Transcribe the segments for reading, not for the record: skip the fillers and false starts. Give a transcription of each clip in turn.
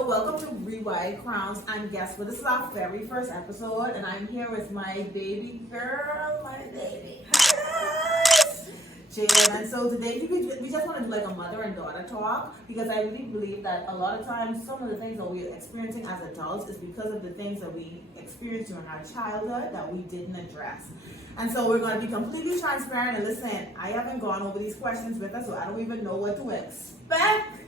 So welcome to Rewired Crowns. I'm guest, but this is our very first episode, and I'm here with my baby girl, my baby, Jaylynn. And so today we just want to do like a mother and daughter talk, because I really believe that a lot of times some of the things that we're experiencing as adults is because of the things that we experienced during our childhood that we didn't address. And so we're going to be completely transparent. And listen, I haven't gone over these questions with us, so I don't even know what to expect.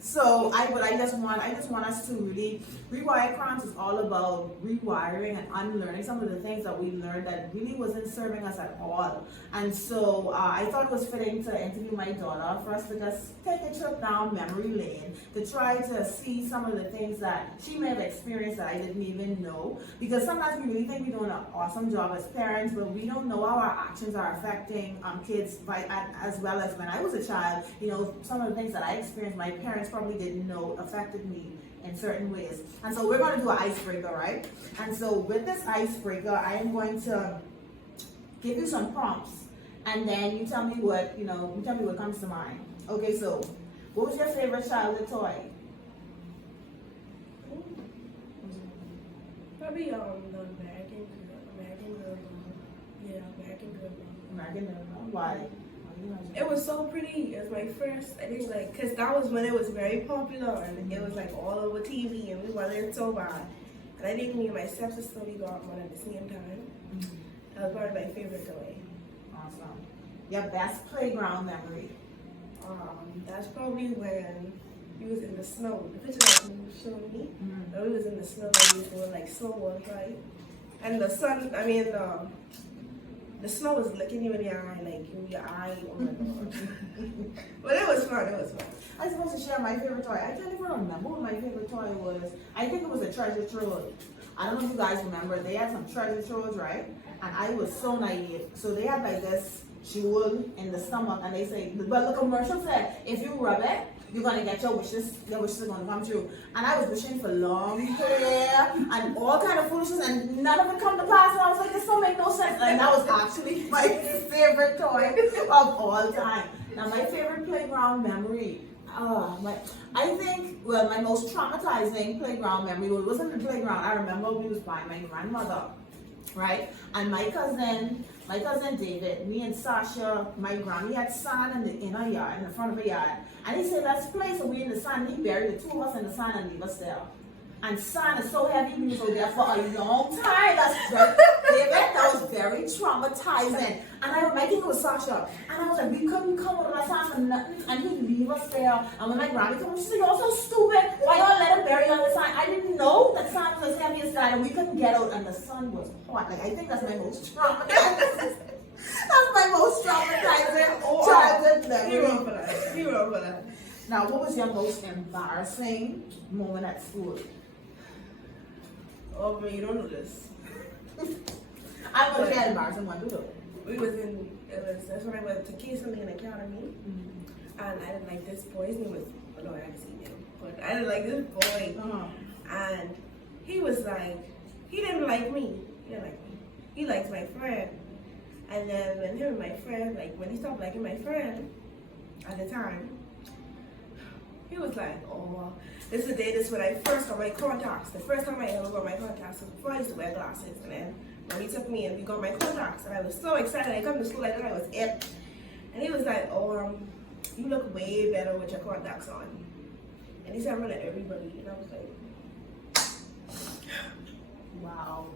So I just want us to really Rewire Crowns is all about rewiring and unlearning some of the things that we learned that really wasn't serving us at all. And so I thought it was fitting to interview my daughter for us to just take a trip down memory lane to try to see some of the things that she may have experienced that I didn't even know. Because sometimes we really think we're doing an awesome job as parents, but we don't know how our actions are affecting kids as well as when I was a child. You know, some of the things that I experienced, my parents probably didn't know affected me in certain ways. And so we're going to do an icebreaker, right? And so with this icebreaker, I am going to give you some prompts, and then you tell me what comes to mind. Okay, so what was your favorite childhood toy? Probably the American Girl. Yeah, American Girl. American Girl. Why? It was so pretty. It was my first. I think because that was when it was very popular and it was like all over TV and we wanted it so bad. And I think me and my stepsister we got one at the same time. That was probably my favorite toy. Awesome. Your best playground memory? That's probably when we was in the snow. The picture that you showed me. When we was in the snow and we was doing like snowball fight. And the sun. The snow was licking you in the eye, like in your eye. Oh my god! But it was fun. I was supposed to share my favorite toy. I can't even remember what my favorite toy was. I think it was a treasure trove. I don't know if you guys remember. They had some treasure troves, right? And I was so naive. So they had like this jewel in the stomach, and they say, but the commercial said, if you rub it, you're gonna get your wishes are gonna come true. And I was wishing for long hair and all kind of foolishness, and none of it come to pass. And I was like, this don't make no sense. And that was actually my favorite toy of all time. Now my favorite playground memory, I think my most traumatizing playground memory wasn't the playground. I remember we was by my grandmother, right? And my cousin David, me and Sasha, my granny had sand in the inner yard, in the front of the yard. And he said, let's play. So we in the sand. He buried the two of us in the sand and leave us there. And sand is so heavy, we was there for a long time. That was very traumatizing. And I think it was Sasha. And I was like, we couldn't come out of that sand for nothing. And he'd leave us there. And when my granny came, she said, you're so stupid. Why y'all let him bury on the sand? I didn't know that sand was as heavy as that. And we couldn't get out. And the sun was hot. Like, I think that's my most traumatizing. That's my most traumatizing childhood memory. You remember that. Now, what was your most embarrassing moment at school? Oh, but you don't know this. I'm going to get embarrassing one, too. That's when I went to Keystone Academy. And I didn't like this boy. His name was, I didn't see him. But I didn't like this boy. And he was like, he didn't like me. He liked my friend. And then when him and my friend, when he stopped liking my friend at the time, he was like, oh, this is the day when I first got my contacts. The first time I ever got my contacts was before I used to wear glasses. And then when he took me and we got my contacts, and I was so excited. I come to school, I thought I was it. And he was like, oh, you look way better with your contacts on. And he said, I'm gonna everybody. And I was like, wow.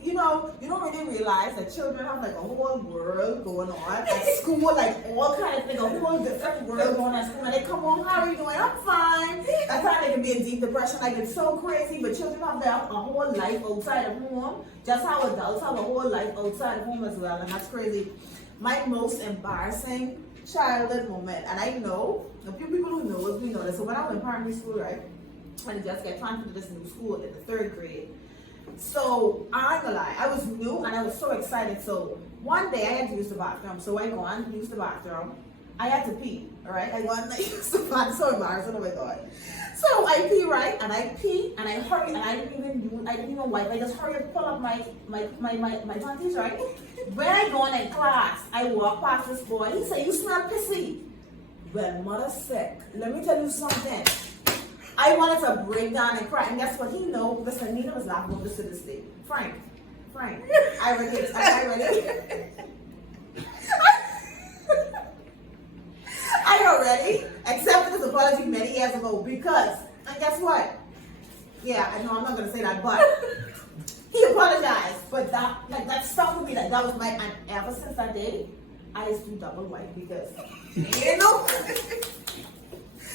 You don't really realize that children have like a whole world going on at school, like all kind of things, a whole different world going on at school. And they come home, how are you doing? I'm fine. That's how they can be in deep depression. Like, it's so crazy, but children have a whole life outside of home, just how adults have a whole life outside of home as well, and that's crazy. My most embarrassing childhood moment, and I know a few people who know us, we know this. So when I was in primary school, right, and I just got transferred to this new school in the 3rd grade. So I ain't gonna lie, I was new and I was so excited. So one day I had to use the bathroom. So I go on, use the bathroom. I had to pee, all right? I go on, I use the bathroom. So embarrassing, oh my god. So I pee, right? And I pee and I hurry, and I didn't even wipe. I just hurry and pull up my panties, right? When I go in class, I walk past this boy. He said, "You smell pissy." when mother's sick, let me tell you something. I wanted to break down and cry, and guess what? He know. Listen, Nina was laughing over to this day. Frank, I already. I already accepted his apology many years ago because, and guess what? Yeah, I know I'm not gonna say that, but he apologized. But that stuck with me. That was my, and ever since that day, I used to double wipe because you know.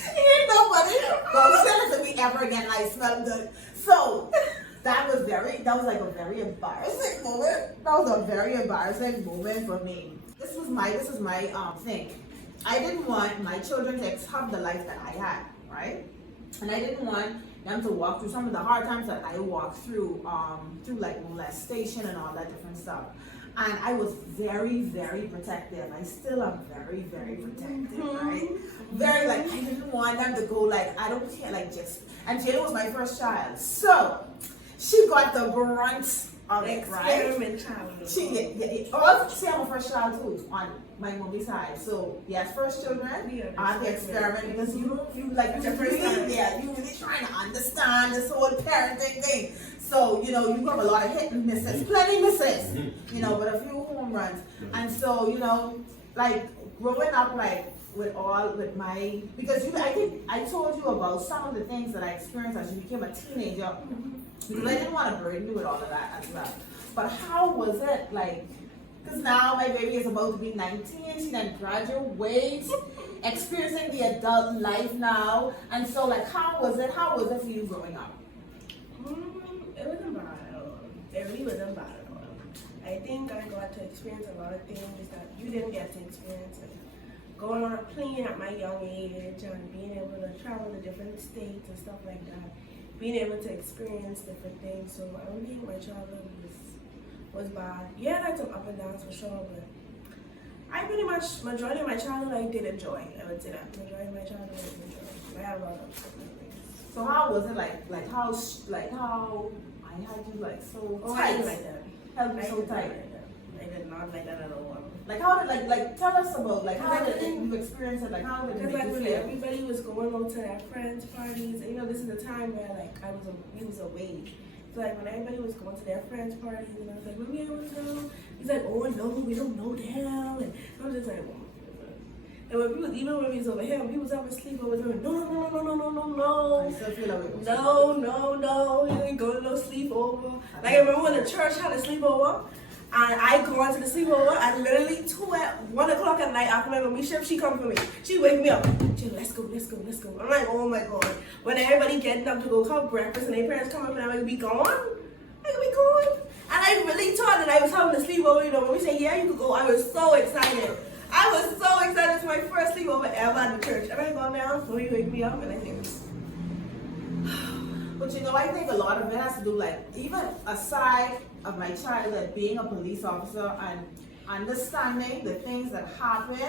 He ain't nobody gonna send it to me ever again. I smell good. So that was like a very embarrassing moment. That was a very embarrassing moment for me. This is my thing. I didn't want my children to have the life that I had, right? And I didn't want them to walk through some of the hard times that I walked through, through like molestation and all that different stuff. And I was very, very protective. I still am very, very protective, right? Very, like, I didn't want them to go, like, I don't care, like, just, and Jaylynn was my first child. So, she got the brunt of it, right? Experiment child. I'm a first child too, on my mommy's side. So, yes, first children are the experiment because you really trying to understand this whole parenting thing. So, you know, you have a lot of hit and misses, plenty misses, you know, but a few home runs. And so, you know, like growing up, like because I think I told you about some of the things that I experienced as you became a teenager, because I didn't want to burden you with all of that as well. But how was it like, because now my baby is about to be 19, she then graduates, experiencing the adult life now. And so like, how was it for you growing up? It wasn't bad at all. It really wasn't bad at all. I think I got to experience a lot of things that you didn't get to experience. Like going on a plane at my young age and being able to travel to different states and stuff like that. Being able to experience different things. So I don't think my childhood was bad. Yeah, I had some up and downs for sure, but I pretty much, majority of my childhood I did enjoy. I would say that. Majority of my childhood I did enjoy. I had a lot of things. So how was it how I had you like so tight? I didn't like that. Held you so tight. I did not like that at all. Like how did like tell us about like how did you experience it? Like how did it make you feel? Everybody was going out to their friends' parties, and you know this is the time where like we was away. So like when everybody was going to their friends' parties, and I was like, "When we able to go?" He's like, "Oh no, we don't know them." And I was just like, "Oh." And even when we was over here, when people was having sleepovers, we were no. I still feel like it was no, you ain't going to no sleepover. Like I remember when the church had a sleepover, and I go on to the sleepover, and literally 1 o'clock at night after my mommy shift, she come for me. She wake me up. She let's go. I'm like, oh my god. When everybody getting up to go have breakfast, and their parents come up, and I'm like, we gone? And I really thought that I was having a sleepover, you know, when we say, yeah, you could go, I was so excited. It's my first sleepover ever at the church. And I go down, so he wake me up, and I think. But you know, I think a lot of it has to do, like, even aside of my childhood being a police officer and understanding the things that happen,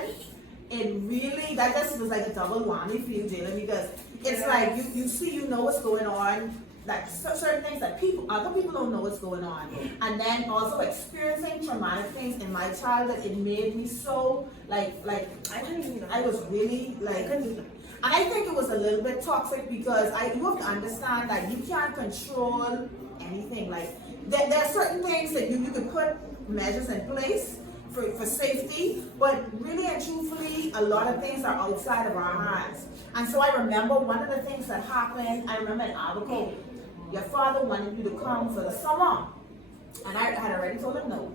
it really, that just was like a double whammy for you, Jaylynn, because it's like you see, you know what's going on, like certain things that other people don't know what's going on. And then also experiencing traumatic things in my childhood, it made me so, like I was really, like, and I think it was a little bit toxic because you have to understand that you can't control anything. Like, there are certain things that you can put measures in place for safety, but really and truthfully, a lot of things are outside of our hands. And so I remember one of the things that happened, I remember in Albuquerque, your father wanted you to come for the summer. And I had already told him no.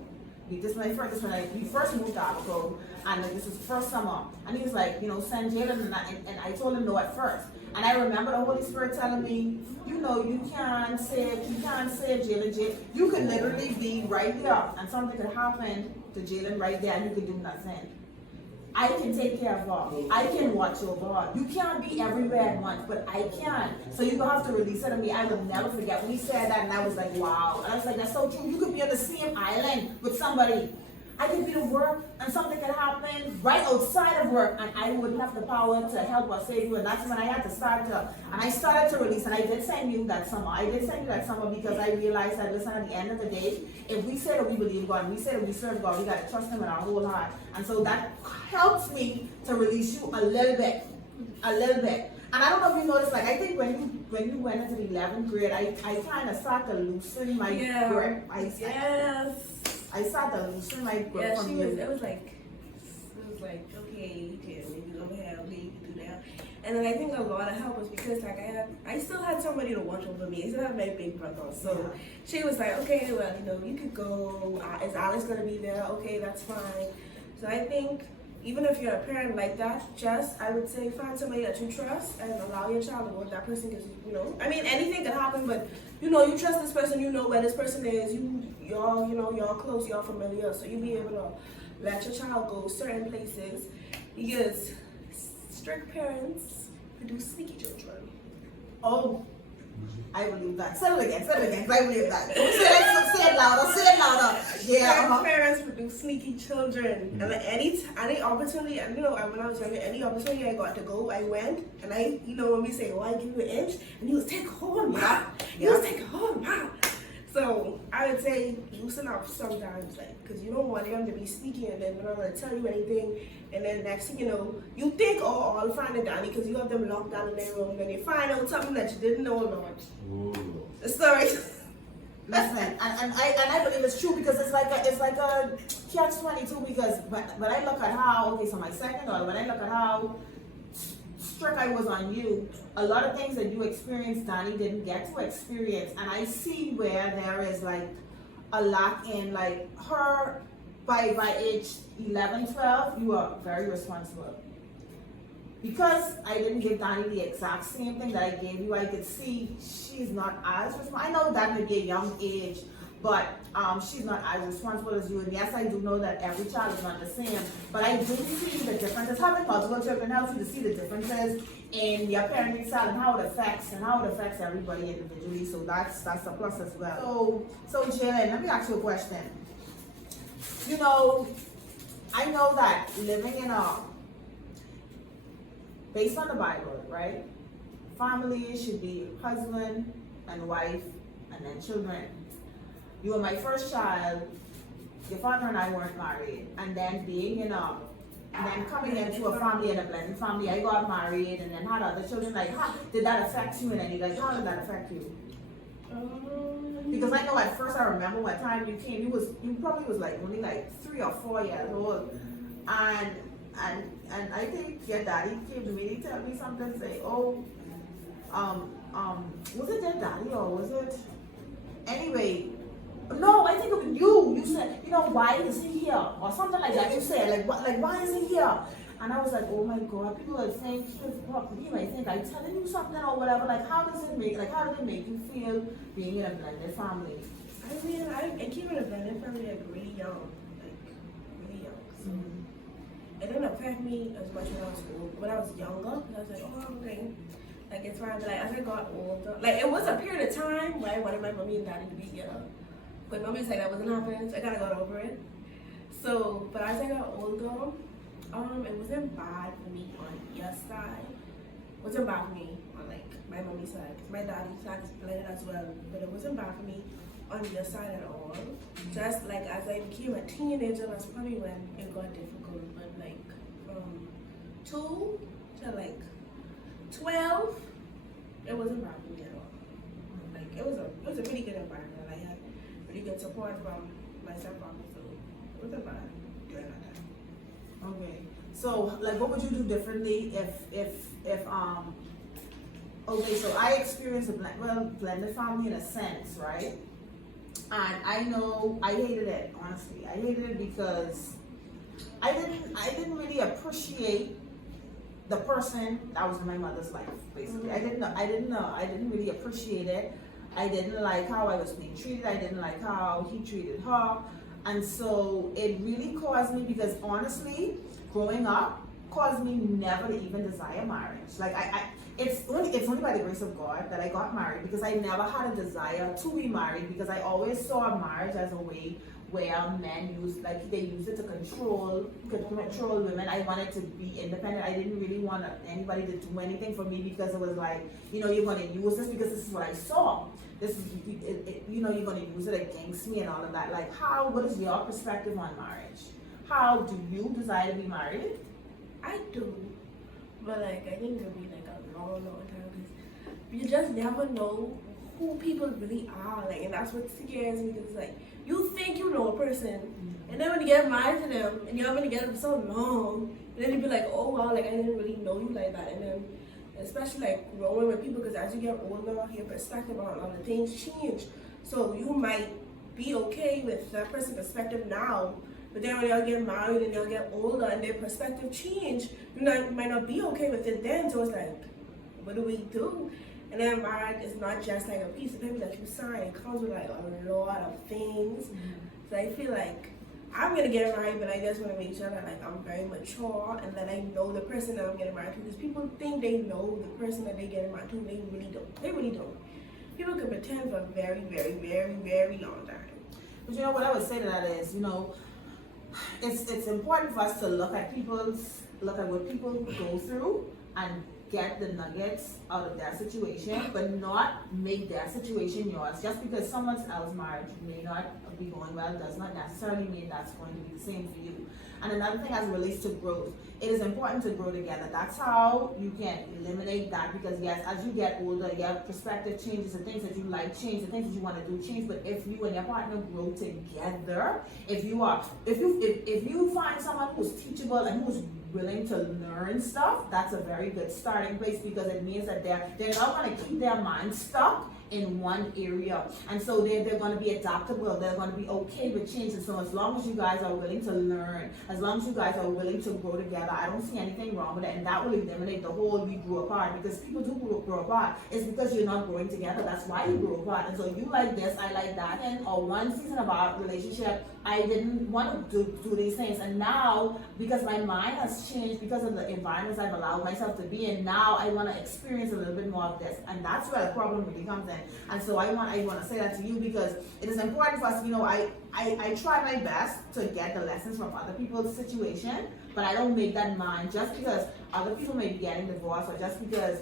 We first moved to Albuquerque, and this was the first summer. And he was like, you know, send Jaylynn, and I told him no at first. And I remember the Holy Spirit telling me, you know, you can't save Jaylynn. You could literally be right there, and something could happen to Jaylynn right there, and you could do nothing. I can take care of her. I can watch over her. You can't be everywhere at once, but I can. So you're going to have to release it to me. I will never forget when he said that, and I was like, wow. And I was like, that's so true. You could be on the same island with somebody, I could be to work and something could happen right outside of work and I wouldn't have the power to help or save you. And that's when I had to start to, and I started to release. And I did send you that summer. I did send you that summer because I realized that, listen, at the end of the day, if we say that we believe God, and we say that we serve God, we got to trust Him with our whole heart. And so that helps me to release you a little bit. A little bit. And I don't know if you noticed, like, I think when you went into the 11th grade, I kind of started to loosen my grip. I started to loosen my grip from you. It was like, okay, you can maybe go ahead, okay, you can do that. And then I think a lot of help was because, like, I still had somebody to watch over me. I still had my big brother. So she was like, okay, well, you know, you could go. Is Alice going to be there? Okay, that's fine. So I think, even if you're a parent like that, I would say find somebody that you trust and allow your child to go with that person because, you know, I mean, anything can happen, but, you know, you trust this person, you know where this person is, y'all close, y'all familiar, so you'll be able to let your child go certain places because strict parents produce sneaky children. Oh, I believe that. Say it again, I believe that. Say it louder. Yeah. Parents produce sneaky children. And any opportunity, and you know, when I was younger, any opportunity I got to go, I went. And when we say, oh, I give you an inch, and he was take hold, ma. He was take hold, ma. So I would say loosen up sometimes, like, because you don't want them to be sneaky and then they're not going to tell you anything. And then next thing you know, you think, oh, all fine and dandy because you have them locked down in their room. Then you find out something that you didn't know about. Sorry. Listen, and I believe it's true because it's like a catch-22 because when I look at how, okay, so my second daughter, when I look at how strict I was on you, a lot of things that you experienced, Donnie didn't get to experience, and I see where there is like a lack in like her by age 11, 12, you are very responsible. Because I didn't give Donnie the exact same thing that I gave you, I could see she's not as responsible. I know that may be a young age, but she's not as responsible as you. And yes, I do know that every child is not the same, but I do see the differences. Having multiple children helps you to see the differences in your parenting style and how it affects everybody individually. So that's a plus as well. So Jaylynn, let me ask you a question. You know, I know that living in based on the Bible, right? Family should be husband and wife and then children. You were my first child. Your father and I weren't married. And then and then coming into a family and a blended family, I got married and then had other children. Like, how did that affect you in any? Like, how did that affect you? Because I know at first I remember what time you came. You probably was like only like 3 or 4 years old, and I think your daddy came to me to tell me something. Say, oh, was it your daddy or was it? Anyway, no, I think it was you. You said, you know, why is he here or something like that. You said like why is he here? And I was like, oh my God, people are saying, you might think I'm telling you something or whatever. Like, how did it make you feel being in a blended family? I mean, I came in a blended family like really young. So it didn't affect me as much when I was younger. I was like, oh, okay. Like, it's fine. But like, as I got older, like, it was a period of time where I wanted my mommy and daddy to be here. But mommy said that wasn't happening, so I kind of got over it. So, but as I got older, it wasn't bad for me on your side. It wasn't bad for me on like my mommy's side. My daddy's side is blended as well, but it wasn't bad for me on your side at all. Just like as I became a teenager, that's probably when it got difficult. But like from 2 to like 12, it wasn't bad for me at all. Like it was a pretty good environment. I had pretty good support from my stepfather, so it wasn't bad during that time. Okay. So, like, what would you do differently if okay, so I experienced a blended family in a sense, right? And I know I hated it, honestly. I hated it because I didn't really appreciate the person that was in my mother's life, basically. I didn't really appreciate it. I didn't like how I was being treated. I didn't like how he treated her. And so it really caused me, because honestly, growing up caused me never to even desire marriage. Like it's only by the grace of God that I got married, because I never had a desire to be married, because I always saw marriage as a way where men use they use it to control women. I wanted to be independent. I didn't really want anybody to do anything for me because it was like, you're going to use this because this is what I saw. This is, you're going to use it against me and all of that. Like, what is your perspective on marriage? How do you desire to be married? I do, but I think it'll be a long time because you just never know who people really are. And that's what scares me. Because you think you know a person, and then when you get married to them, and you're going to get them so long, and then you be like, oh wow, I didn't really know you like that. And then especially growing with people, because as you get older, your perspective on other things change. So you might be okay with that person's perspective now, but then when y'all get married and y'all get older and their perspective change, you might not be okay with it then. So it's what do we do? And then marriage is not just a piece of paper that you sign. It comes with a lot of things. So I feel I'm gonna get married, but I just want to make sure that I'm very mature and that I know the person that I'm getting married to. Because people think they know the person that they get married to, they really don't. They really don't. People can pretend for a very, very, very, very long time. But what I would say to that is, it's important for us to look at what people go through and get the nuggets out of their situation, but not make their situation yours. Just because someone else's marriage may not be going well does not necessarily mean that's going to be the same for you. And another thing as it relates to growth, it is important to grow together. That's how you can eliminate that, because yes, as you get older, your perspective changes, the things that you like change, the things that you want to do change. But if you and your partner grow together, if you find someone who's teachable and who's willing to learn stuff, that's a very good starting place, because it means that they're not going to keep their mind stuck in one area, and so they're going to be adaptable. They're going to be okay with change. And so as long as you guys are willing to learn, as long as you guys are willing to grow together, I don't see anything wrong with it. And that will eliminate the whole we grew apart, because people do grow apart. It's because you're not growing together. That's why you grew apart. And so you like this, I like that, or one season of our relationship, I didn't want to do these things, and now because my mind has changed because of the environments I've allowed myself to be in, now I want to experience a little bit more of this, and that's where the problem really comes in. And so I want to say that to you, because it is important for us. I try my best to get the lessons from other people's situation, but I don't make that mine just because other people may be getting divorced, or just because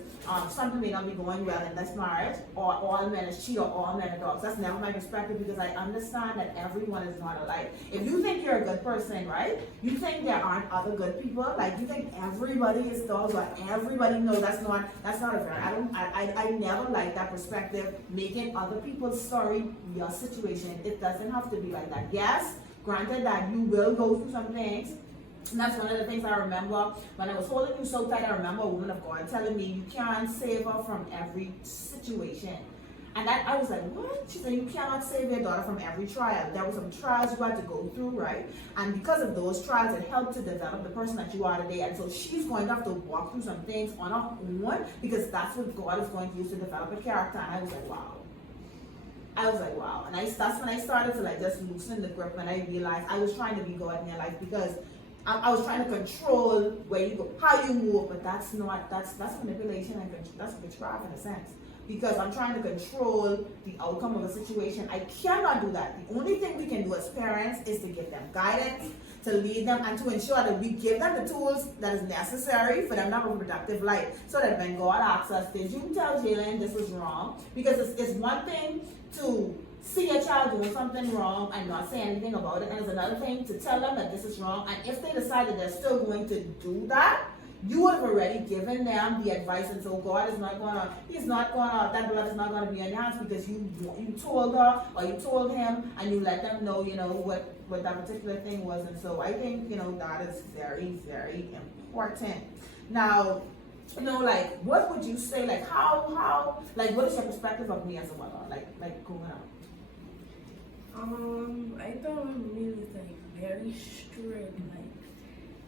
something may not be going well in this marriage, or all men is cheat, or all men are dogs. That's never my perspective, because I understand that everyone is not alike. If you think you're a good person, right? You think there aren't other good people. You think everybody is dogs, or everybody. No, that's not a fair. I never like that perspective, making other people's story your situation. It doesn't have to be like that. Yes, granted that you will go through some things. And that's one of the things I remember when I was holding you so tight. I remember a woman of God telling me, you can't save her from every situation. And that I was like, what? She said, you cannot save your daughter from every trial. There were some trials you had to go through, right? And because of those trials, it helped to develop the person that you are today. And so she's going to have to walk through some things on her own, because that's what God is going to use to develop a character. And I was like, wow. And that's when I started to just loosen the grip, when I realized I was trying to be God in your life, because I was trying to control where you go, how you move, but that's manipulation, and that's witchcraft in a sense, because I'm trying to control the outcome of a situation. I cannot do that. The only thing we can do as parents is to give them guidance, to lead them, and to ensure that we give them the tools that is necessary for them to have a productive life, so that when God asks us, did you tell Jaylynn this was wrong? Because it's one thing to see a child doing something wrong and not say anything about it, and it's another thing to tell them that this is wrong, and if they decide that they're still going to do that, you would have already given them the advice. And so God is not gonna, that blood is not gonna be on your hands, because you told her or you told him, and you let them know, what that particular thing was. And so I think, that is very, very important. Now, what would you say, how, what is your perspective of me as a mother, growing up? I thought Mia was very strict.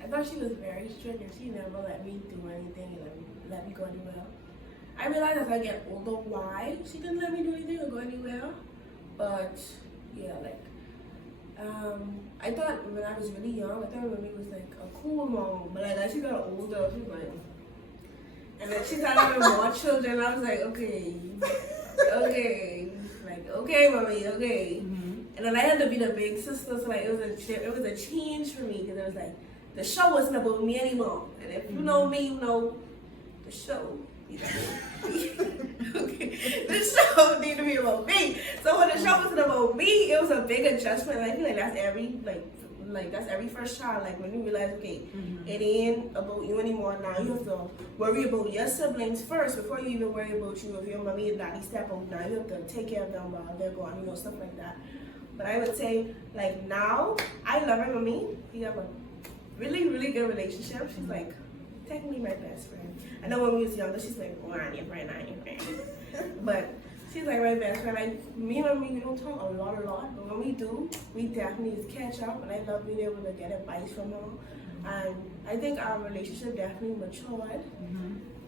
I thought she was very strict, and she never let me do anything and let me go anywhere. I realized as I get older why she didn't let me do anything or go anywhere. But yeah, I thought when I was really young, I thought Mia was a cool mom. But as she got older, she was and then she started having more children. I was like, okay, okay, mommy, okay. Mm-hmm. And then I had to be the big sister, so like it was a change for me because it was like the show wasn't about me anymore. And if you know me, you know the show. Okay, the show needed to be about me. So when the show wasn't about me, it was a big adjustment. And I feel like that's every first child. Like when you realize, okay, it ain't about you anymore. Now you have to worry about your siblings first before you even worry about you. If your mommy and daddy step out, now you have to take care of them while they're gone. You know, stuff like that. But I would say, like now, I love my mommy. We have a really, really good relationship. She's like technically my best friend. I know when we was younger, she's like, oh, I'm your friend, I'm your friend. But she's like my best friend. Like, me and me, we don't talk a lot. But when we do, we definitely catch up. And I love being able to get advice from her. And I think our relationship definitely matured.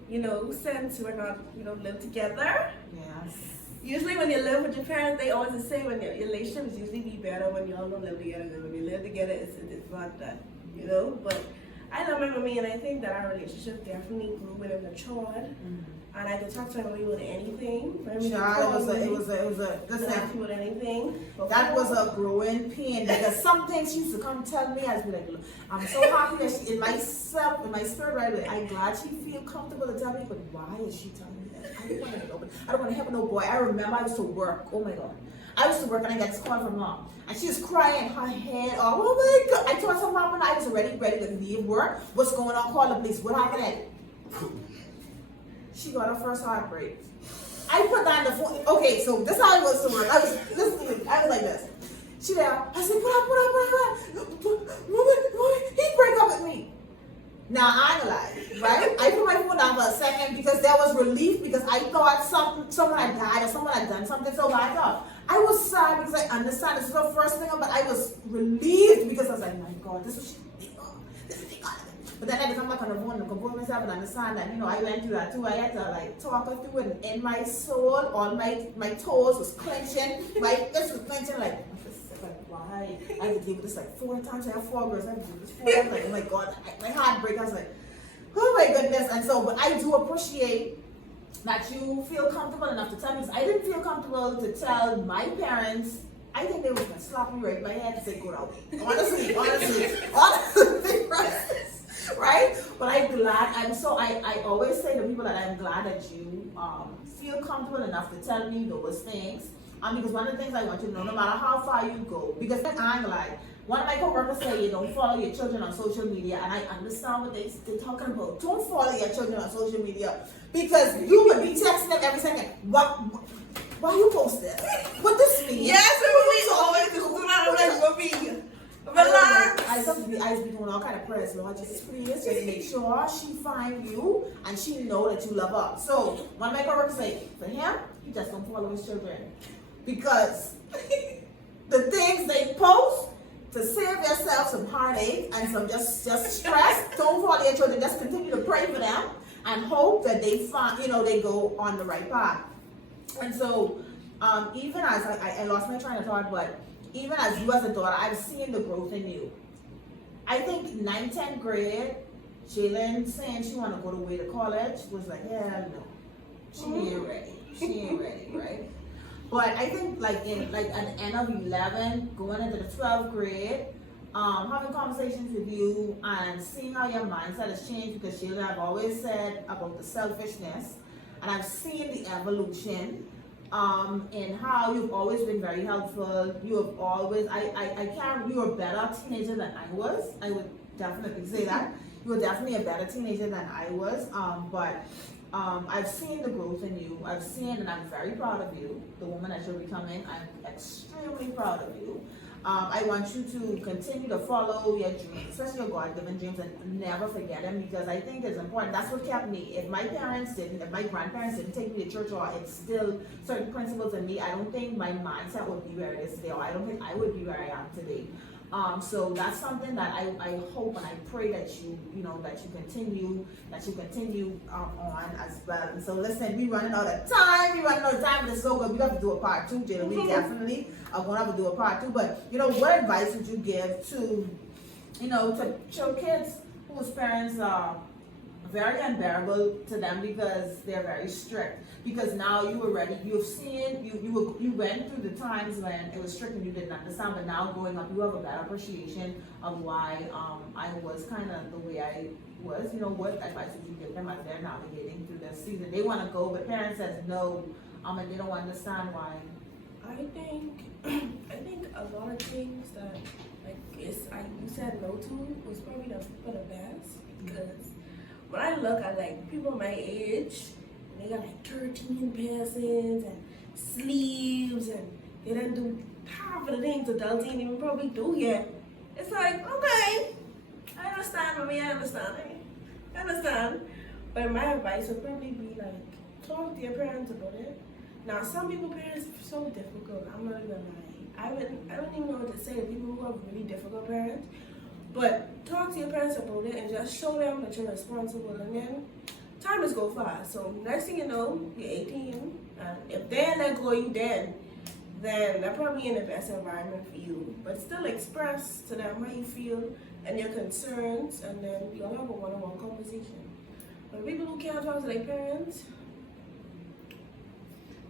You know, since we're not, live together. Yes. Usually when you live with your parents, they always say when your relationship is usually be better when y'all don't live together. Because when you live together, it's not that, But I love my mommy, and I think that our relationship definitely grew and it matured. And I could talk to my mommy with anything. It was a listen, with anything. That was a growing pain because some things she used to come tell me. I'd be like, look, I'm so happy that she, in my spirit, right away, I'm glad she feel comfortable to tell me, but why is she telling me that? I don't want to help no boy. I remember I used to work. Oh my God. I used to work and I got this call from mom. And she was crying her head off. Oh my God. I told her mom and I was ready to leave work. What's going on? Call the police. What happened? She got her first heartbreak. I put down the phone. Okay, so this is how it was to work. I was like this. She there. I said, put up. He break up with me. Now I ain't lying, right? I put my phone down for a second because there was relief because I thought someone had died or someone had done something so bad. I was sad because I understand this is the first thing, but I was relieved because I was like, my God, this is shit. But then I had to come back on the phone and compose myself and understand that, I went through that too. I had to talk her through it, and in my soul, all my toes was clenching. My fist was clenching why? I had to deal with this 4 times. I have 4 girls. I had to do this 4 times. Oh my God, my heart break. I was like, oh my goodness. And so, but I do appreciate that you feel comfortable enough to tell me. I didn't feel comfortable to tell my parents. I think they were going to slap me right in my head and say, go out. Honestly. Right? But I'm glad, and so I always say to people that I'm glad that you feel comfortable enough to tell me those things. Because one of the things I want you to know, no matter how far you go, because I'm like, one of my coworkers say you don't follow your children on social media, and I understand what they're talking about. Don't follow your children on social media because you would be texting them every second. Why you post this? What this mean? Yes, we always do not let me. Relax. I be doing all kind of prayers, Lord, just please, just make sure she find you and she know that you love her. So one of my coworkers say, for him, he just don't follow his children because the things they post to save yourself some heartache and some just stress. Don't follow your children. Just continue to pray for them and hope that they find, they go on the right path. And so, even as I lost my train of thought, but even as you as a daughter, I've seen the growth in you. I think 9th, 10th grade, Jaylynn saying she want to go away to college was like, hell no. She ain't ready. She ain't ready, right? But I think at the end of 11, going into the 12th grade, having conversations with you and seeing how your mindset has changed, because Jaylynn, I've always said about the selfishness, and I've seen the evolution in how you've always been very helpful. You have always, you were a better teenager than I was. I would definitely say that. You were definitely a better teenager than I was. But I've seen the growth in you. I've seen, and I'm very proud of you, the woman that you're becoming. I'm extremely proud of you. I want you to continue to follow your dreams, especially your God-given dreams, and never forget them, because I think it's important. That's what kept me. If my grandparents didn't take me to church or instill certain principles in me, I don't think my mindset would be where it is today, or I don't think I would be where I am today. So that's something that I hope and I pray that you continue on as well. And so listen, we running out of time. But it's so good. We have to do a part 2, Jaylynn. We definitely are going to have to do a part 2. But what advice would you give to to kids whose parents are very unbearable to them because they're very strict. Because now you were ready, you went through the times when it was strict and you didn't understand, but now growing up, you have a better appreciation of why I was kind of the way I was. You know, what advice would you give them as they're navigating through this season? They want to go, but parents says no, and they don't understand why. I think a lot of things that you said no to was probably for the best, because when I look at like people my age, they got like 13 piercings and sleeves, and they don't do half of the things adults ain't even probably do yet. It's like, okay, I understand, mommy, I understand. But my advice would probably be like, talk to your parents about it. Now, some people parents are so difficult, I'm not even lying. I wouldn't even know what to say to people who have really difficult parents. But talk to your parents about it and just show them that you're responsible, and then time is go fast. So next thing you know, you're 18, and if they let go of you then they're probably in the best environment for you. But still express to them how you feel and your concerns, and then you'll have a one-on-one conversation. But people who can't talk to their parents,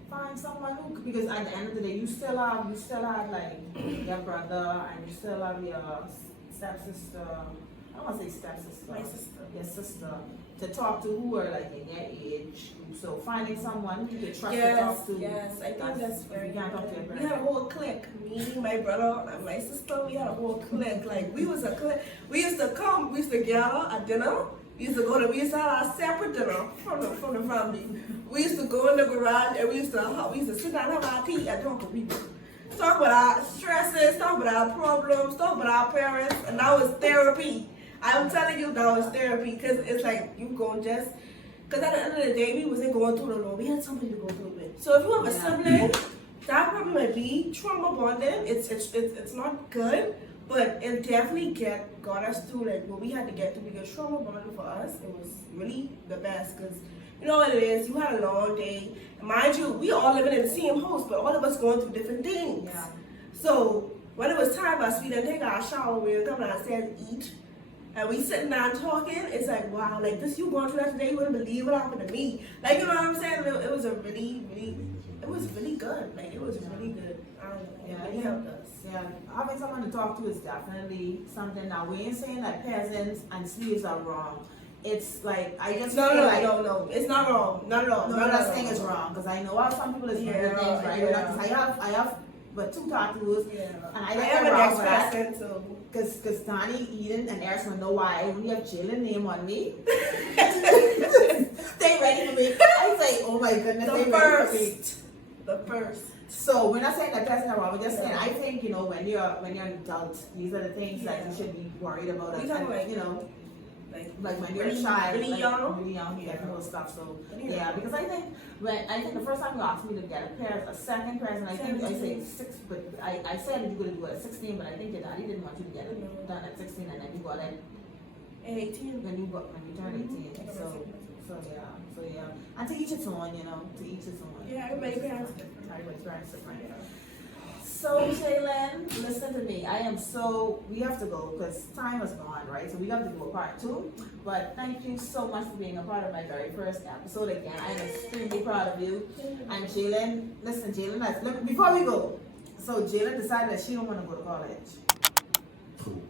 find someone who, because at the end of the day, you still have like your brother, and you still have your stepsister. I don't want to say stepsister. my sister. Your sister, to talk to who are like in your age. So finding someone you can trust to talk to. Yes, I think that's very you can't talk to your important. We had a whole clique. Me, my brother, and my sister, we had a whole clique. Like, we was a clique. We used to gather at dinner. We used to have our separate dinner from the family. We used to go in the garage and we used to sit down and have our tea and talk to people. Talk about our stresses, talk about our problems, talk about our parents, and that was therapy. I'm telling you, that was therapy, because it's like you because at the end of the day, we wasn't going through it alone. We had somebody to go through it with. So if you have a sibling, that probably might be trauma bonding. It's not good, but it definitely got us through like what we had to get through, because trauma bonding for us, it was really the best, because you know what it is, you had a long day. And mind you, we all living in the same house, but all of us going through different things. Yeah. So when it was time for us, we didn't take our shower, we would come downstairs and eat. And we sitting down talking, it's like, wow, like this, you going through that today, you wouldn't believe what happened to me. Like, you know what I'm saying? It was really good. Like, it was really good. It really helped us. Yeah, having someone to talk to is definitely something. Now, we ain't saying that peasants and sleeves are wrong. It's like, I just No, feel like... No, it's not wrong. Not at all. No, I'm not saying it's wrong, because I know how some people is doing things, right? Yeah. Because I have but 2 tattoos, Yeah. and I get have it an wrong for that. ex-person, so... Because Tani, Eden, and Eris will know why I only have Jaylynn name on me. They ready for me. I say, oh my goodness, they ready for me. The first. So we're not saying that person are wrong. We're just saying, I think, you know, when you're an adult, these are the things that you should be worried about. We And, talking like, you know, like when you're really, a child, really young, you get more stuff. So yeah, because I think the first time you asked me to get a second pair, and I think I say 6, but I said you could do it at 16, but I think your daddy didn't want you to get it done at 16, and then you got it at 18 when you turned 18. So yeah, and to each its own, you know, to each its own. Yeah, everybody's parents different. Everybody's parents different. So, Jaylynn, listen to me. We have to go because time is gone, right? So we have to do a part 2. But thank you so much for being a part of my very first episode. Again, I am extremely proud of you. And Jaylynn, listen, Jaylynn, look, before we go, so Jaylynn decided that she don't want to go to college. Cool.